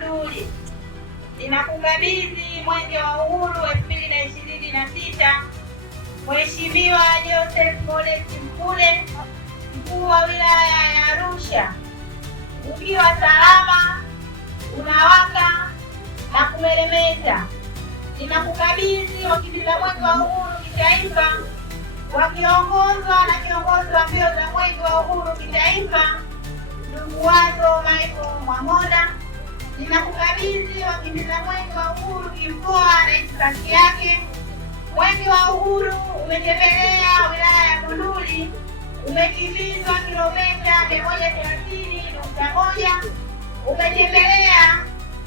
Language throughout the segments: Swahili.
Monduli ninakukabidhi Mwenge wa Uhuru 2026. Mheshimiwa Joseph Modest Mkude, mkuu wa wilaya ya Arusha, ukiwa salama, unawaka na kumeremeta. Ninakukabidhi wakimbiza Mwenge wa Uhuru kitaifa wakiongozwa na kiongozi wa mbio za Mwenge wa Uhuru kitaifa, ndugu Wazo Michael Mwamoda. Ninakukabidhi wakimbiza Mwenge wa Uhuru kimkoa na itikadi yake. Mwenge wa Uhuru umetembelea wilaya ya Monduli, umekimbizwa kilomita 130.1. Umetembelea,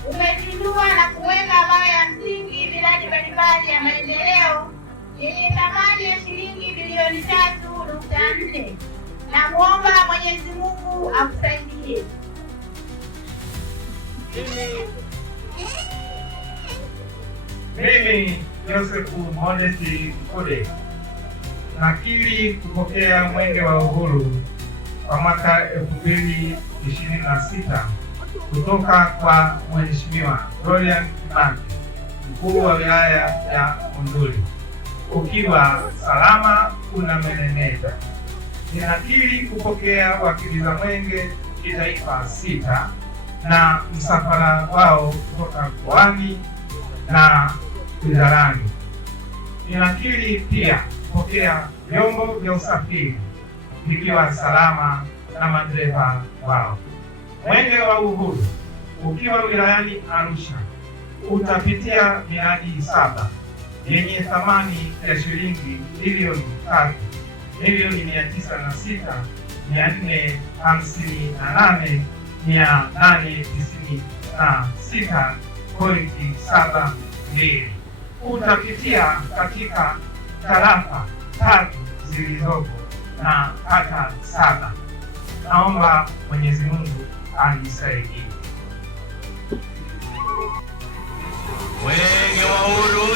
umezindua na kuweka mawe ya msingi miradi mbalimbali ya maendeleo yenye thamani ya shilingi bilioni 3.4. Namuomba Mwenyezi Mungu akusaidie. Mimi Joseph Modest Mkude nakiri kupokea Mwenge wa Uhuru kwa mwaka 2026 kutoka kwa Mheshimiwa Florian Kimambi, mkuu wa wilaya ya Monduli, ukiwa salama unameremeta. Ninakiri kupokea wakimbiza Mwenge kitaifa 6 na msafara wao kutoka mkoani na wizarani. Ninakiri pia kupokea vyombo vya usafiri vikiwa salama na madereva wao. Mwenge wa Uhuru ukiwa wilayani Arusha utapitia miradi 7 yenye thamani ya shilingi bilioni 3,906,896.72. Utapitia katika tarafa 3 zilizopo na kata 7. Naomba Mwenyezi Mungu anisaidie. Mwenge wa Uhuru!